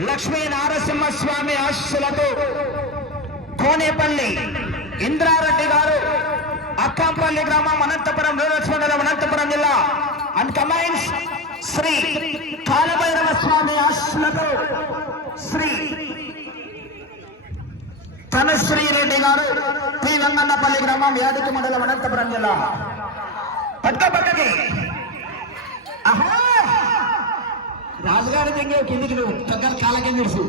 లక్ష్మీ నారసింహస్వామి ఆశీస్సులతో కోనేపల్లి ఇంద్రారెడ్డి గారు అక్కంపల్లి గ్రామం అనంతపురం రూరల్ మండలం అనంతపురం జిల్లా అండ్ కమైన్స్ శ్రీ కాలభైరవ స్వామి ఆశీస్సులతో శ్రీ తనశ్రీ రెడ్డి గారు శ్రీ వెంగన్నపల్లి గ్రామం యాదకి మండలం అనంతపురం జిల్లా. పక్క పక్కకి అహో! రాజుగారి దగ్గర కిందికి నువ్వు దగ్గర కాల కింద ఇడుసు.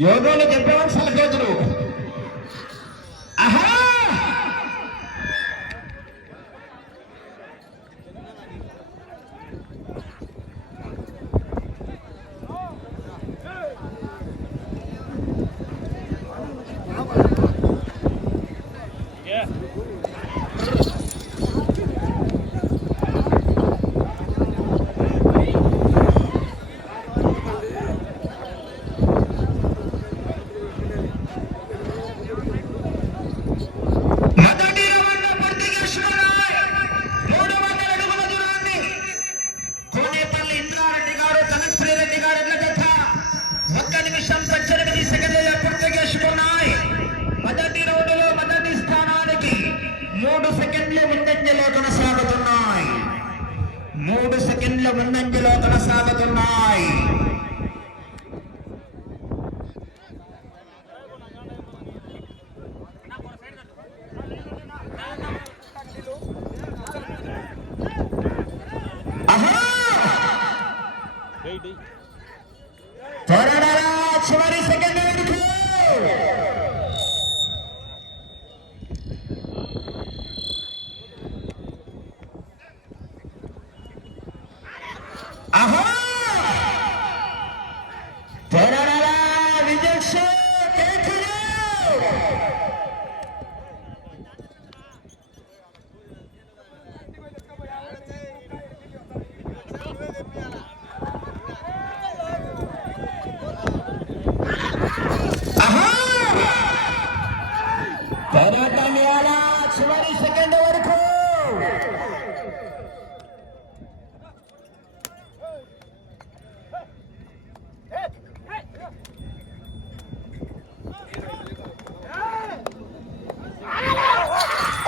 యోగంలో చెప్పేవాడు సలకోతుడు మూడు సెకండ్లు ముందంజలో కొనసాగుతున్నాయి. మూడు సెకండ్ల ముందంజలో కొనసాగుతున్నాయి. చివరి సెకండ్ వరకు ఆహా! త్వరగా విజక్ష కేకలు! ఆహా! పోరాటం ఎలా చివరి సెకండ్ వరకు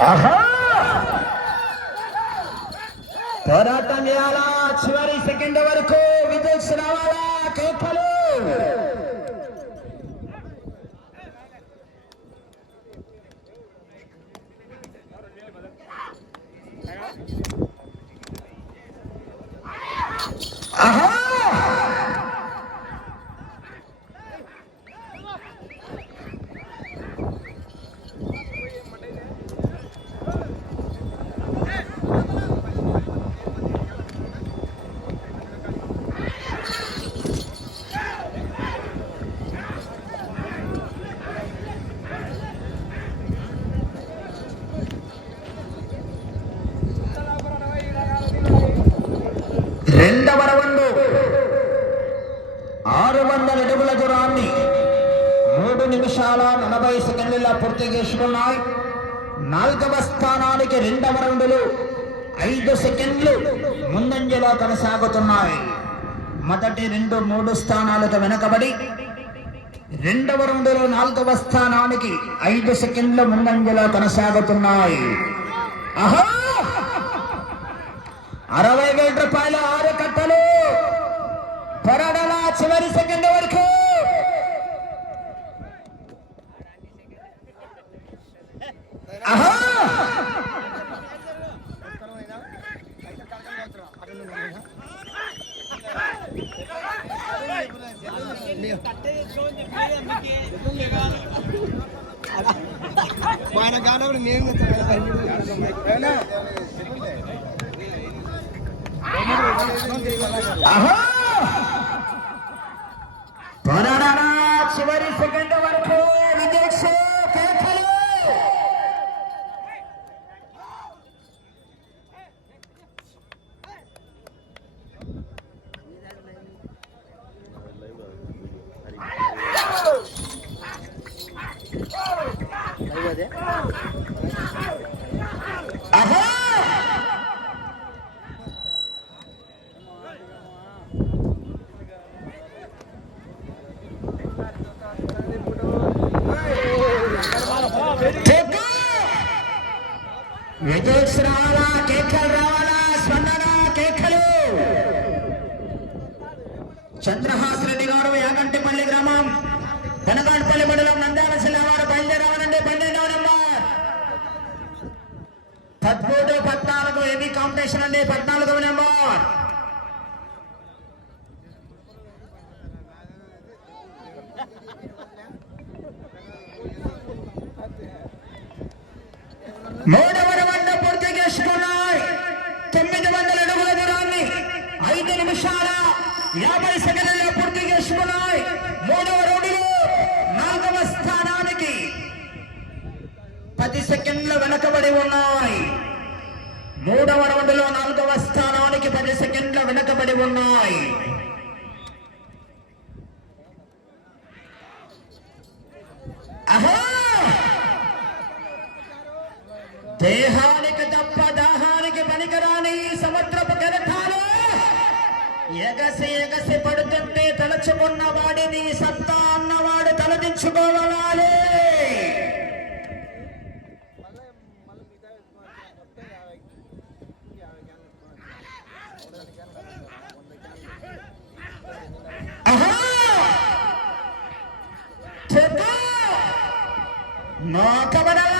ఆహా! పోరాటం చేయాలా చివరి సెకండ్ వరకు విజయ్ రావాలా కేకలు ఆహా! రెండవ రౌండ్ ఆరు వందల అడుగుల దూరాన్ని మూడు నిమిషాల నలభై సెకండ్ల పూర్తి చేసుకున్నాయి. నాలుగవ స్థానానికి రెండవ రౌండ్లు ఐదు సెకండ్లు ముందంజలో కొనసాగుతున్నాయి. మొదటి రెండు మూడు స్థానాలకు వెనకబడి రెండవ రౌండ్లో నాలుగవ స్థానానికి ఐదు సెకండ్ల ముందంజలో కొనసాగుతున్నాయి. అరవై వేల రూపాయల ఆరు కట్టలు! చివరి సెకండ్ వరకు ఆహా! ఆయన గాన కూడా మేము ఆహా! చివరి సెకండ్ వరకు విజయ్ కేకలు ఆహా! రావాలా కేకలు రావాలా స్పందన కేకలు. చంద్రహాస్ రెడ్డి గారు యాగంటిపల్లి గ్రామం కనగాంపల్లి మండలం నంద్యాల జిల్లా వారు బయలుదేరావాలండి పన్నెండవ నెంబర్. పదమూడు పద్నాలుగు ఏది కాంపిటీషన్ అండి. పద్నాలుగవ నెంబర్. మూడవ రౌండ్ పూర్తి చేసుకున్నాయి తొమ్మిది వందల అడుగుల దూరాన్ని ఐదు నిమిషాల యాభై సెకండ్లలో పూర్తి చేసుకున్నాయి మూడవ రౌండ్లో నాలుగవ స్థానానికి పది సెకండ్ల వెనకబడి ఉన్నాయి. మూడవ రౌండ్లో నాలుగవ స్థానానికి పది సెకండ్ల వెనుకబడి ఉన్నాయి. దేహానికి తప్ప దాహానికి పనికిరాని ఈ సముద్రపు కెరటాలు ఎగసి ఎగసి పడుతుంటే తలచుకున్న వాడిని సత్తా అన్నవాడు తలదించుకోవాలి ఆహా! చెట్టు! నోకబడలా ఆహా!